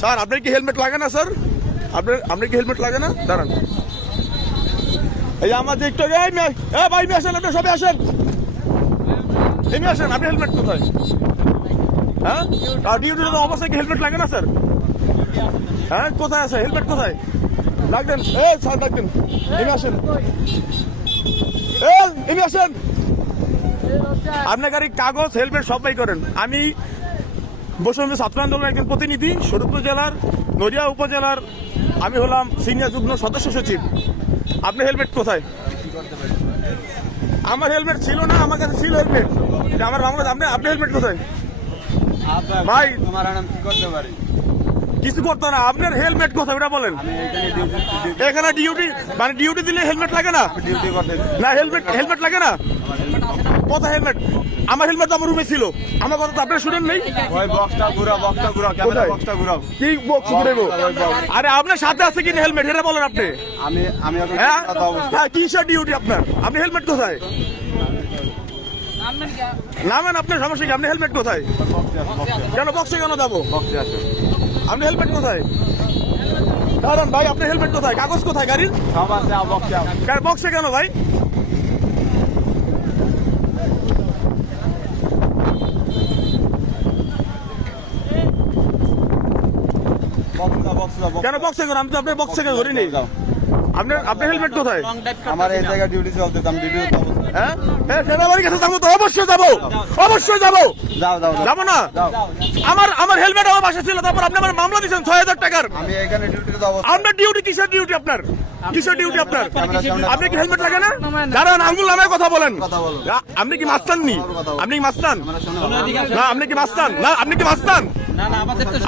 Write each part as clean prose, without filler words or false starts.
Sir আপনার কি helmet লাগে না স্যার? আপনার কি হেলমেট লাগে না? দাঁড়ান, এই আমার যে একটু ভাই আসেন, আপনি সবাই আসেন, এমনি আসেন। আপনি হেলমেট কোথায়? হ্যাঁ, ডিউটির অবস্থায় কি হেলমেট লাগে না স্যার? হ্যাঁ, কোথায় আছে হেলমেট? কোথায় লাগবেন? স্যার লাগবেন, এমনি আসেন, এমনি আসেন। আপনার গাড়ি কাগজ হেলমেট সবাই করেন। আমি বৈষম্য ছাত্র আন্দোলনের একজন প্রতিনিধি, শরীয়তপুর জেলার নদিয়া উপজেলার। আমি হলাম সিনিয়র যুগ্ম সদস্য সচিব। আপনার হেলমেট কোথায়? আমার হেলমেট ছিল না, আমার কাছে ছিল হেলমেট, আমার বাংলা। আপনি হেলমেট কোথায় ভাই? কিছু করতো না, আপনার হেলমেট কোথায় ওটা বলেন। এখানে ডিউটি মানে ডিউটি দিলে হেলমেট লাগে না? না, হেলমেট লাগে না। কোথায় হেলমেট? আমার হেলমেট আমার রুমে ছিল। আমার কথা তো আপনার শুনেন নেই? কি বক্স ঘুরাবো? আরে আপনার সাথে আছে কিনা হেলমেট এটা বলেন আপনি। হ্যাঁ, কিসের ডিউটি আপনার? আপনি হেলমেট কোথায়? নামেন, আপনার সমস্যা কি? আপনি হেলমেট কোথায়? কেন বক্সে কেন যাবো? আপনি হেলমেট কোথায়? দাঁড়ান ভাই, আপনার হেলমেট কোথায়? কাগজ কোথায় গাড়ির? বক্সে কেন ভাই? কেন বক্সে কেন? আমি তো আপনার বক্সে কেন ধরি নেই। আপনার হেলমেট কোথায়? আমার এই জায়গায় ডিউটি চলতে, আমি ডিউটি। হ্যাঁ, সেনাবাহিনীর কাছে যাবো তো, অবশ্যই যাবো, অবশ্যই যাবো। যাবো না? আমার হেলমেট আমার বাসা ছিল, তারপর আপনি আমার মামলা দিচ্ছেন 6,000 টাকার। আমি এখানে ডিউটিতে অবস্থা। আপনার ডিউটি কিসের ডিউটি আপনার? কিসের ডিউটি আপনার? আপনি কি হেলমেট লাগে না? দাঁড়ান, আঙ্গুল নামে কথা বলেন। আপনি কি মাস্তান নি? আপনি কি মাস্তান? না, আপনি কি মাস্তান? না, আপনি কি মাস্তান?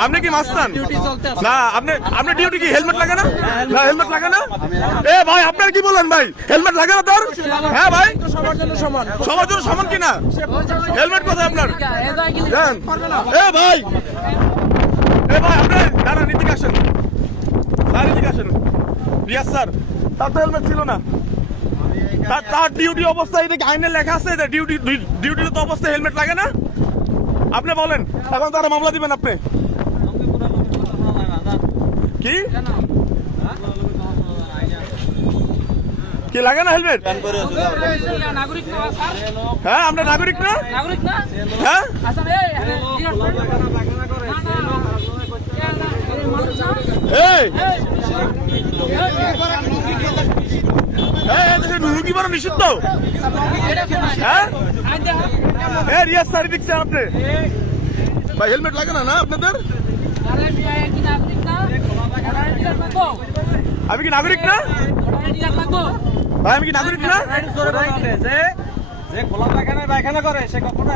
আপনি কি মাস্তান? না, আপনার ডিউটি কি হেলমেট লাগে না? না, হেলমেট লাগে না। ভাই আপনার কি বলেন ভাই? হেলমেট লাগে না তোর? হ্যাঁ ভাই, সবার জন্য সমান কিনা? হেলমেট কোথায় আপনার? ভাই আপনি দাঁড়ান, এদিকে আসেন, এদিকে আসেন। রিয়াজ স্যার, তার তো হেলমেট ছিল না। তার ডিউটি অবস্থায় এদিকে আইনে লেখা আছে ডিউটির তো অবস্থায় হেলমেট লাগে না। আপনি বলেন, এখন তারা মামলা দিবেন আপনি কি? কি লাগে না হেলমেট? হ্যাঁ, আমরা নাগরিক না? হ্যাঁ, নুকি বড় নিষিদ্ধ। হ্যাঁ, রিয়াজ স্যার দিচ্ছেন আপনি ভাই, হেলমেট লাগে না? না আপনাদের? আমি কি নাগরিক না ভাই? আমি কি নাগরিক না? যে খোলা পায়খানা করে সে কখনো